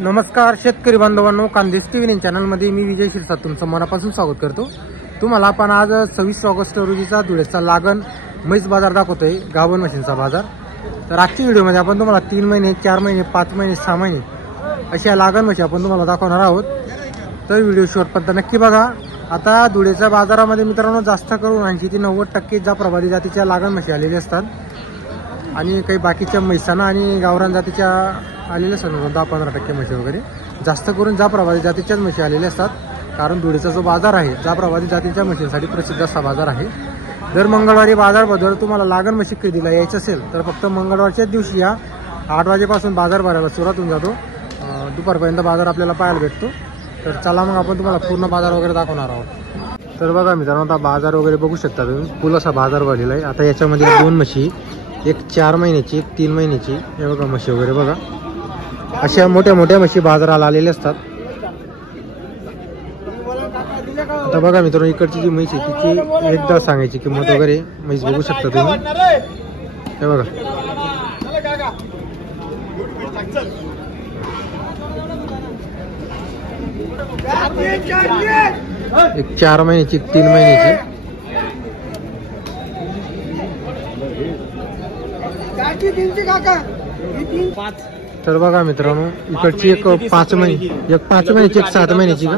नमस्कार शेतकरी बांधवांनो, कांदेश टीव्ही चॅनलमध्ये मी विजय शिरसाट तुमचं मनापासून स्वागत करतो। तुम्हाला आपण आज 26 ऑगस्ट रोजीचा धुळेचा लागण म्हैस बाजार दाखवतोय, गाभण म्हशींचा बाजार। तर आजच्या व्हिडिओमध्ये आपण तुम्हाला 3 महिने 4 महिने 5 महिने 6 महिने अशा लागण म्हशी आपण तुम्हाला दाखवणार आहोत। तर व्हिडिओ शेवटपर्यंत नक्की बघा। आता धुळेच्या बाजारामध्ये मित्रांनो जास्त करून 80 ते 90% जाफराबादी जातीच्या लागण म्हशी आलेल्या असतात आणि काही बाकीच्या म्हैसाना आणि गावरान जातीच्या आलेल्या असतात, 10-15% म्हशी वगैरे। जास्त करून जाफराबादी जातीच्याच म्हशी आलेल्या असतात, कारण धुळेचा जो बाजार आहे जाफराबादी जातीच्या म्हशींसाठी प्रसिद्ध असा बाजार आहे। दर मंगळवारी बाजार बदल तुम्हाला लागण म्हशी खरेदीला यायचं असेल तर फक्त मंगळवारच्याच दिवशी या। 8 वाजेपासून बाजार भरायला सुरुवात होऊन जातो, दुपारपर्यंत बाजार आपल्याला पाहायला भेटतो। तर चला मग आपण तुम्हाला पूर्ण बाजार वगैरे दाखवणार आहोत। तर बघा मित्रांनो, आता बाजार वगैरे बघू शकता तुम्ही, फुल असा बाजार भरलेला आहे। आता याच्यामध्ये 2 म्हशी, एक 4 महिन्याची एक 3 महिन्याची, हे बघा म्हशी वगैरे बघा, अशा मोठ्या मोठ्या म्हशी बाजाराला आलेल्या असतात। आता बघा मित्रांनो, इकडची जी म्हैस आहे तिची एकदा सांगायची किंमत वगैरे म्हैस बघू शकता तुम्ही, हे बघा। एक 4 महिन्याची एक 3 महिन्याची। तर बघा मित्रांनो, इकडची एक 5 महिने एक 5 महिन्याची एक 7 महिन्याची का,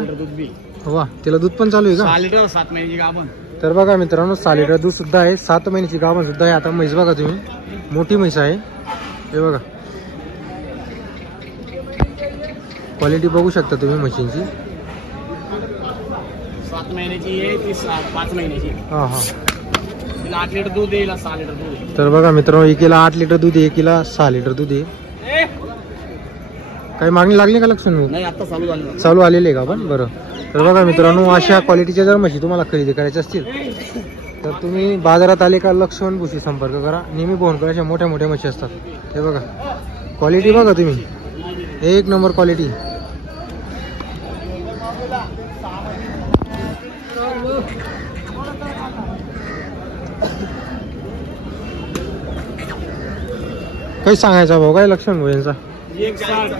वा तिला दूध पण चालू आहे का? 6 लिटर 7 महिन्याची गाभण। तर बघा मित्रांनो, 6 लिटर दूध सुद्धा आहे, 7 महिन्याची गाभण सुद्धा आहे। आता म्हैस बघा तुम्ही, मोठी म्हैस आहे, हे बघा क्वालिटी बघू शकता तुम्ही म्हशींची। 7 महिन्याची आहे ती 5 महिन्याची। हा हा, तिला 8 लिटर दूध येईल, 6 लिटर दूध आहे। तर बघा मित्रांनो, एकीला 8 लिटर दूध आहे, एकीला 6 लिटर दूध आहे। काही मागणी लागली का लक्षण? नाही, आता चालू आलेले आहे का आपण? बरं। तर बघा मित्रांनो, अशा क्वालिटीच्या जर म्हशी तुम्हाला खरेदी करायच्या असतील तर तुम्ही बाजारात आले का लक्ष्मण भुशी संपर्क करा। नेहमी बोनकर अशा मोठ्या मोठ्या म्हशी असतात, हे बघा क्वालिटी बघा तुम्ही, एक नंबर क्वालिटी। काही सांगायचा भाऊ काय लक्षण भाऊ यांचा? 1.60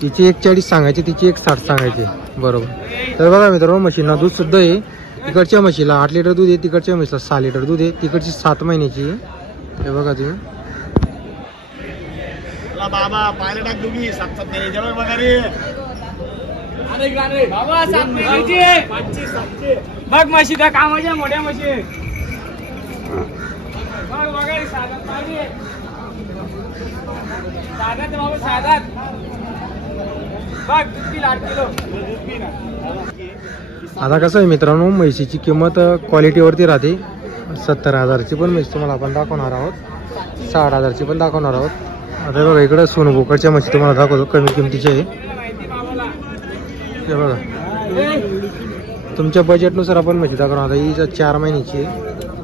तिची 1.40 सांगायची, तिची 1.60 सांगायची, बरोबर। तर बघा मित्रांनो, म्हशींना दूध सुद्धा आहे। तिकडच्या म्हशीला 8 लिटर दूध आहे, तिकडच्या म्हशीला 6 लिटर दूध आहे, तिकडची 7 महिन्याची आहे, हे बघा तुम्ही। बाबा पायला टाक तुम्ही 7 महिन्याची बघा रे। अरे गाणे बाबा 7 महिन्याची 25 बघ म्हशी का कामाच्या मोठ्या म्हशी बघ वगैरे साधात पाहिजे, साधात बाबा साधात बघ, दूध पिल 8 किलो दूध पिल। आता कसं आहे मित्रांनो, म्हशीची किंमत क्वालिटीवरती राहते। 70,000ची पण म्हैस तुम्हाला आपण दाखवणार आहोत, 60,000ची पण दाखवणार आहोत। आता बघा इकडे सोनू बोकडच्या म्हशी तुम्हाला दाखवतो, कमी किमतीचे आहे, हे बघा। तुमच्या बजेटनुसार आपण म्हशी दाखवणार। आता ही 4 महिन्याची आहे,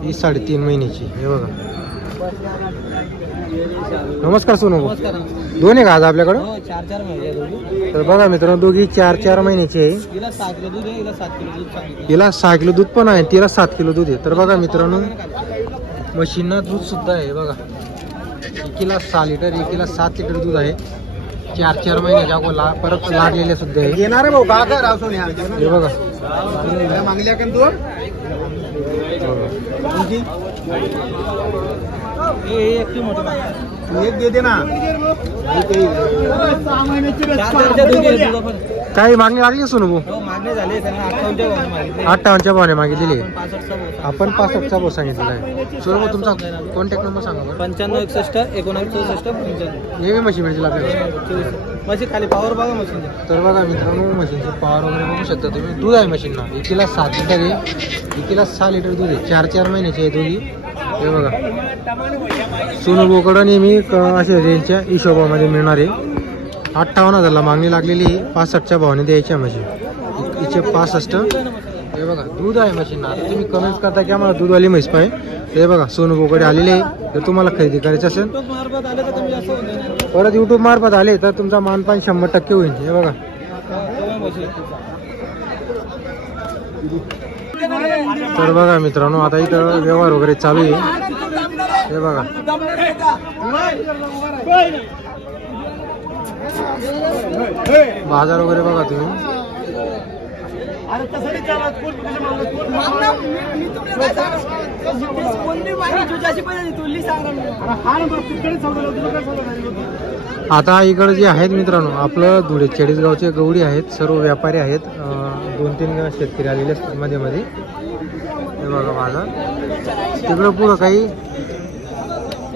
ही 3.5 महिन्याची, हे बघा। नमस्कार सोनू भाऊ, दोन आहे का आज आपल्याकडं? 4 महिने। तर बघा मित्रांनो, दोघी 4 महिन्याची आहे। हिला 6 किलो दूध आहे, हिला 7 किलो दूध सांगितलं। हिला 6 किलो दूध पण आहे, तिला 7 किलो दूध आहे। तर बघा मित्रांनो, म्हशींना दूध सुद्धा आहे बघा, एकीला 6 लिटर एकीला 7 लिटर दूध आहे। 4 महिन्याच्या अगोदर परत लागलेले सुद्धा आहे, येणार भाऊ का रावसोनी हे बघा। मागल्या का तू एक देते ना, काही मागणी लागली सोनू भाऊ? मागणी झाली, 58च्या भावाने मागितलेली, आपण 65चा भाव सांगितलेला आहे। सोनू भाऊ तुमचा कॉन्टॅक्ट नंबर सांगा बरं। 95 61 19 64 95। नेहमी म्हशी मिळतील आपल्याकडे, म्हशी खाली पावर बघा मशीन। तर बघा मित्रांनो, म्हशींची पॉवर वगैरे बघू शकता तुम्ही। दूध आहे म्हशींना, एकीला 7 लिटर आहे, एकीला 6 लिटर दूध आहे। 4 महिन्याची आहे दोघी, हे बघा। सोनू बोकडं नेहमी अशा रेंजच्या हिशोबामध्ये मिळणार आहे। 58,000ला मागणी लागलेली आहे, 65च्या भावाने द्यायची आहे म्हशी, हिचे 65, हे बघा। दूध आहे म्हशींना। आता तुम्ही कमेंट्स करता की आम्हाला दूधवाली म्हैस पाहिजे, हे बघा सोनू बोकडे आलेले आहे। जर तुम्हाला खरेदी करायची असेल परत YouTube मार्फत आले तर तुमचा मानपान 100% होईल, हे बघा। तर बघा मित्रांनो, आता इथं व्यवहार वगैरे चालू आहे, हे बघा। बाजार वगैरे बघा तुम्ही. अरे तसं नाही चालत. कोण तुझ्या मागं कोण मी तुला काय कोणती माहिती तुझ्याशी पहिले तुली सांग ना. अरे हा ना बघ तिकडे चाललो तुला काय चाललं. आता इकडे जे आहेत मित्रांनो आपलं धुळे चाळीसगावचे गवडी आहेत, सर्व व्यापारी आहेत. 2-3 शेतकरी आलेले असतात मध्ये मध्ये. हे बघा बाजार. तिकडं पुढं काही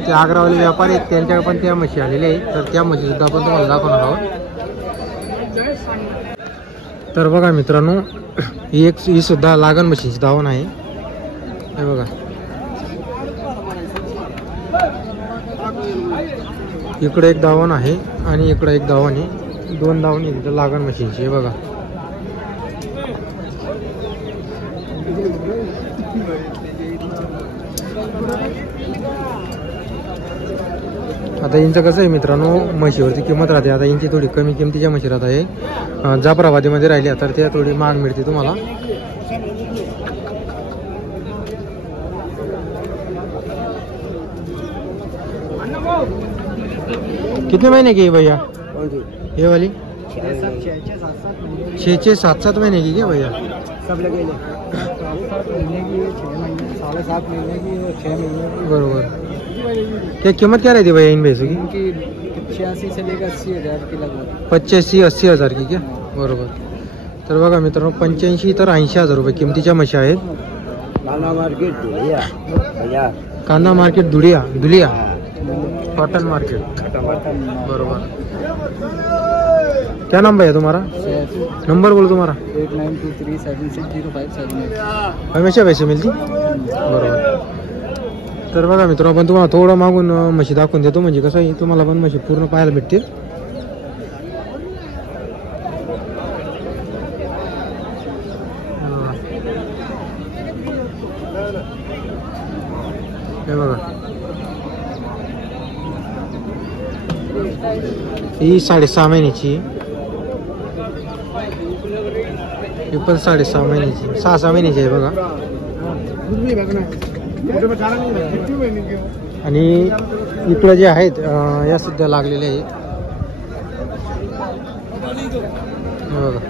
ते आग्रावाले व्यापारी आहेत, त्यांच्याकडे पण त्या म्हशी आलेल्या आहेत. तर त्या म्हशी सुद्धा आपण तुम्हाला दाखवणार आहोत. तर बघा मित्रांनो ही सुद्धा लागण म्हशींची दावण आहे. हे बघा इकडे एक दावण आहे आणि इकडे एक दावण आहे. 2 दावण आहे तिथं लागण म्हशींची. हे बघा आता यांचं कसं आहे मित्रांनो, म्हशीवरती किंमत राहते. आता यांची थोडी कमी किमतीच्या म्हशी राहत आहे. जाफराबादीमध्ये राहिल्या तर त्या थोडी महाग मिळते तुम्हाला. कितने महीने की है भैया ये वाली? 6-7 महीने की क्या भैया? सब लगे 7 महीने की, 6 महीने, 7.5 महीने की, 6 महीने की. बरोबर. क्या कीमत क्या रहती है भैया इन भैंसों की? इनकी 85 से लेकर 80,000 की लगभग. 85-80 हजार की क्या? बरोबर. तर बघा मित्रांनो 85 तर 80,000 रुपये किमतीच्या म्हशी आहेत. कांदा मार्केट धुलिया. कांदा मार्केट धुलिया कॉटन मार्केट. बरोबर. क्या नंबर है तुम्हारा? नंबर बोलो तुम्हारा. 8923760578. हमेशा पैसे मिळतील. बरोबर. तर बघा मित्रांनो आपण तुम्हाला थोडं मागून म्हशी दाखवून देतो, म्हणजे कसं आहे तुम्हाला पण म्हशी पूर्ण पाहायला भेटतील. हे बघा ही 6.5 महिन्याची, ही पण 6.5 महिन्याची, 6 महिन्याची आहे बघा. आणि इकडं जे आहेत या सुद्धा लागलेल्या आहेत. बघा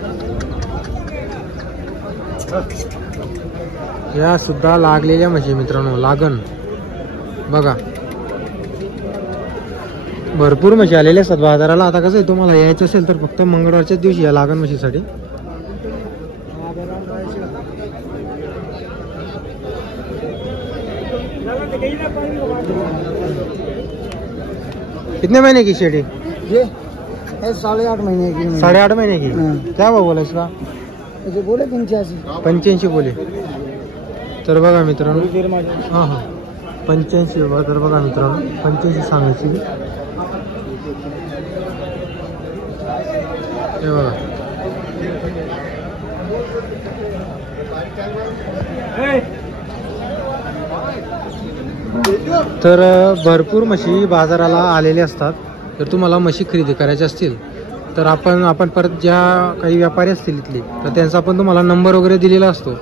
या सुद्धा लागलेल्या म्हशी मित्रांनो लागण. बघा भरपूर म्हशी आलेल्या असतात बाजाराला. आता कसं आहे तुम्हाला यायचं असेल तर फक्त मंगळवारच्याच दिवशी या लागण म्हशीसाठी. कितने महीने की शेडी? ये 8.5 महीने की. 8.5 महीने की. क्या भाव बोला इसका? ऐसे बोले 85. 85 बोले. तर बघा मित्रांनो हां 85 बघा. तर बघा मित्रांनो 85 सांगायची. हे बघा तर भरपूर म्हशी बाजाराला आलेल्या असतात. जर तुम्हाला म्हशी खरेदी करायच्या असतील तर आपण परत ज्या काही व्यापारी असतील इथले तर त्यांचा पण तुम्हाला नंबर वगैरे दिलेला असतो.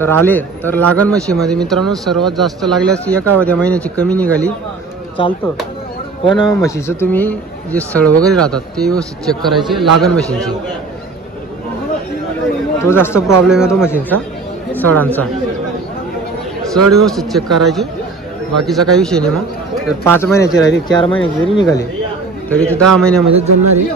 तर आले तर लागण म्हशीमध्ये मित्रांनो सर्वात जास्त लागल्यास एका महिन्याची कमी निघाली चालतं. पण म्हशीचं तुम्ही जे सळ वगैरे राहतात ते व्यवस्थित चेक करायचे. लागण म्हशींची तो जास्त प्रॉब्लेम येतो म्हशींचा, सडांचा. सड व्यवस्थित चेक करायचे, बाकीचा काही विषय नाही. मग तर 5 महिन्याची राहिली, 4 महिन्याची जरी निघाले तरी ते 10 महिन्यामध्येच जमणार आहे.